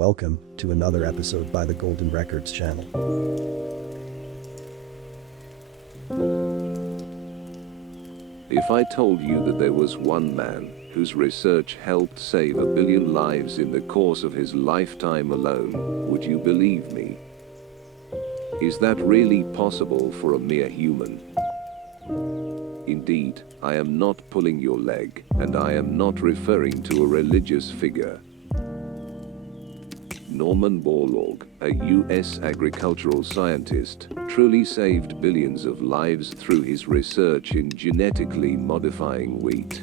Welcome to another episode by the Golden Records channel. If I told you that there was one man whose research helped save 1 billion lives in the course of his lifetime alone, would you believe me? Is that really possible for a mere human? Indeed, I am not pulling your leg, and I am not referring to a religious figure. Norman Borlaug, a U.S. agricultural scientist, truly saved billions of lives through his research in genetically modifying wheat.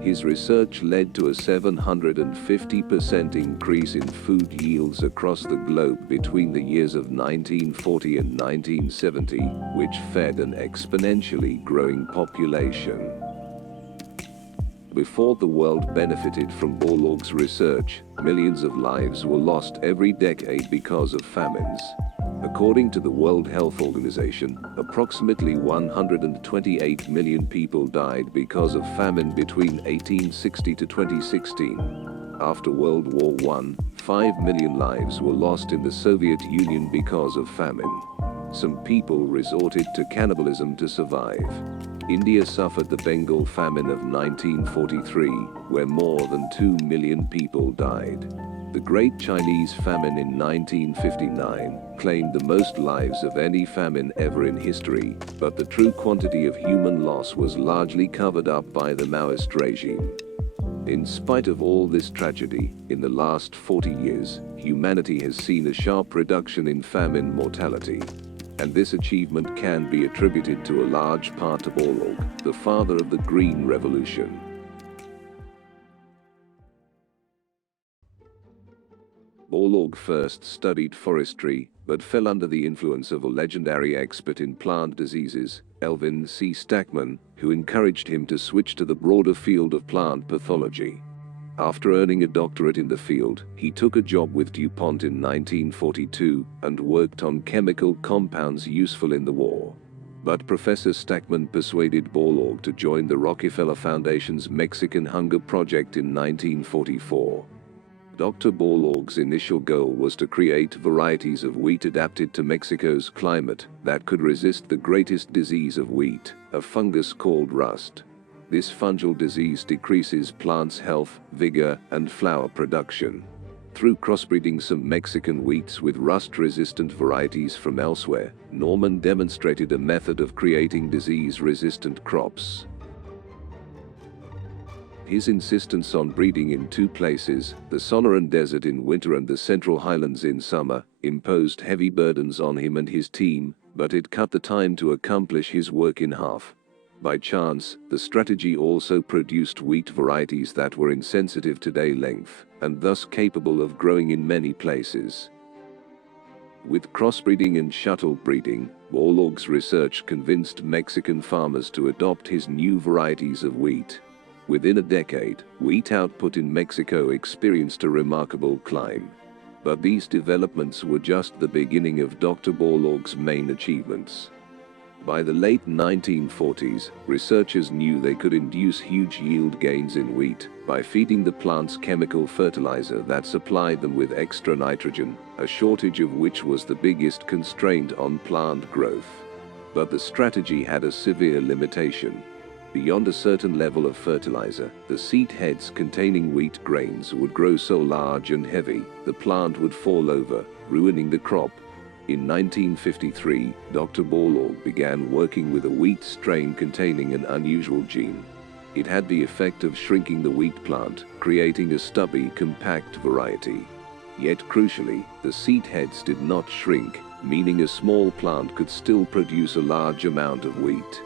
His research led to a 750% increase in food yields across the globe between the years of 1940 and 1970, which fed an exponentially growing population. Before the world benefited from Borlaug's research, millions of lives were lost every decade because of famines. According to the World Health Organization, approximately 128 million people died because of famine between 1860 to 2016. After World War I, 5 million lives were lost in the Soviet Union because of famine. Some people resorted to cannibalism to survive. India suffered the Bengal famine of 1943, where more than 2 million people died. The Great Chinese Famine in 1959 claimed the most lives of any famine ever in history, but the true quantity of human loss was largely covered up by the Maoist regime. In spite of all this tragedy, in the last 40 years, humanity has seen a sharp reduction in famine mortality. And this achievement can be attributed to a large part to Borlaug, the father of the Green Revolution. Borlaug first studied forestry, but fell under the influence of a legendary expert in plant diseases, Elvin C. Stackman, who encouraged him to switch to the broader field of plant pathology. After earning a doctorate in the field, he took a job with DuPont in 1942 and worked on chemical compounds useful in the war. But Professor Stackman persuaded Borlaug to join the Rockefeller Foundation's Mexican Hunger Project in 1944. Dr. Borlaug's initial goal was to create varieties of wheat adapted to Mexico's climate that could resist the greatest disease of wheat, a fungus called rust. This fungal disease decreases plants' health, vigor, and flour production. Through crossbreeding some Mexican wheats with rust-resistant varieties from elsewhere, Norman demonstrated a method of creating disease-resistant crops. His insistence on breeding in two places, the Sonoran Desert in winter and the Central Highlands in summer, imposed heavy burdens on him and his team, but it cut the time to accomplish his work in half. By chance, the strategy also produced wheat varieties that were insensitive to day length, and thus capable of growing in many places. With crossbreeding and shuttle breeding, Borlaug's research convinced Mexican farmers to adopt his new varieties of wheat. Within a decade, wheat output in Mexico experienced a remarkable climb. But these developments were just the beginning of Dr. Borlaug's main achievements. By the late 1940s, researchers knew they could induce huge yield gains in wheat by feeding the plants chemical fertilizer that supplied them with extra nitrogen, a shortage of which was the biggest constraint on plant growth. But the strategy had a severe limitation. Beyond a certain level of fertilizer, the seed heads containing wheat grains would grow so large and heavy, the plant would fall over, ruining the crop. In 1953, Dr. Borlaug began working with a wheat strain containing an unusual gene. It had the effect of shrinking the wheat plant, creating a stubby, compact variety. Yet crucially, the seed heads did not shrink, meaning a small plant could still produce a large amount of wheat.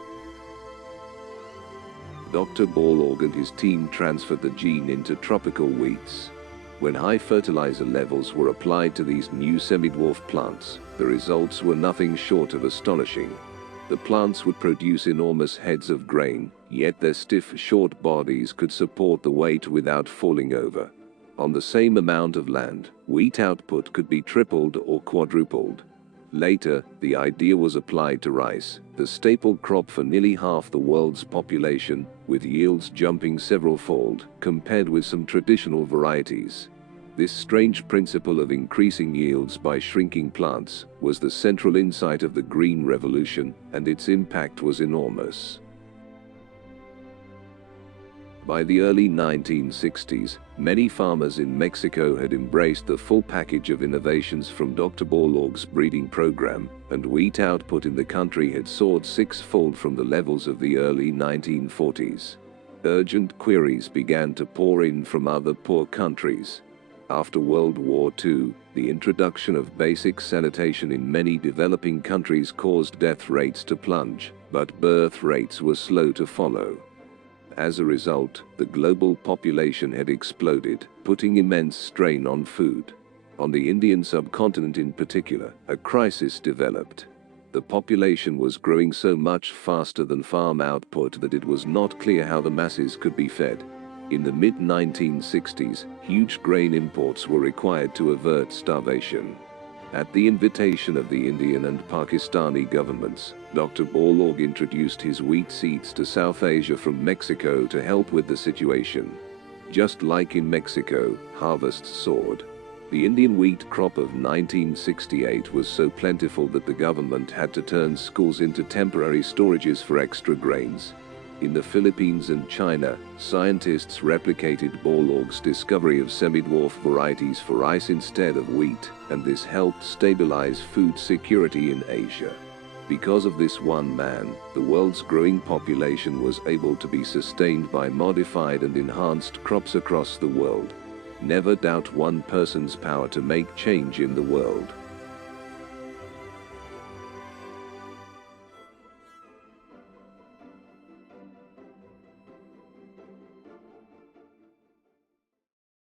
Dr. Borlaug and his team transferred the gene into tropical wheats. When high fertilizer levels were applied to these new semi-dwarf plants, the results were nothing short of astonishing. The plants would produce enormous heads of grain, yet their stiff, short bodies could support the weight without falling over. On the same amount of land, wheat output could be tripled or quadrupled. Later, the idea was applied to rice, the staple crop for nearly half the world's population, with yields jumping several-fold compared with some traditional varieties. This strange principle of increasing yields by shrinking plants was the central insight of the Green Revolution, and its impact was enormous. By the early 1960s, many farmers in Mexico had embraced the full package of innovations from Dr. Borlaug's breeding program, and wheat output in the country had soared six-fold from the levels of the early 1940s. Urgent queries began to pour in from other poor countries. After World War II, the introduction of basic sanitation in many developing countries caused death rates to plunge, but birth rates were slow to follow. As a result, the global population had exploded, putting immense strain on food. On the Indian subcontinent in particular, a crisis developed. The population was growing so much faster than farm output that it was not clear how the masses could be fed. In the mid-1960s, huge grain imports were required to avert starvation. At the invitation of the Indian and Pakistani governments, Dr. Borlaug introduced his wheat seeds to South Asia from Mexico to help with the situation. Just like in Mexico, harvests soared. The Indian wheat crop of 1968 was so plentiful that the government had to turn schools into temporary storages for extra grains. In the Philippines and China, scientists replicated Borlaug's discovery of semi-dwarf varieties for rice instead of wheat, and this helped stabilize food security in Asia. Because of this one man, the world's growing population was able to be sustained by modified and enhanced crops across the world. Never doubt one person's power to make change in the world.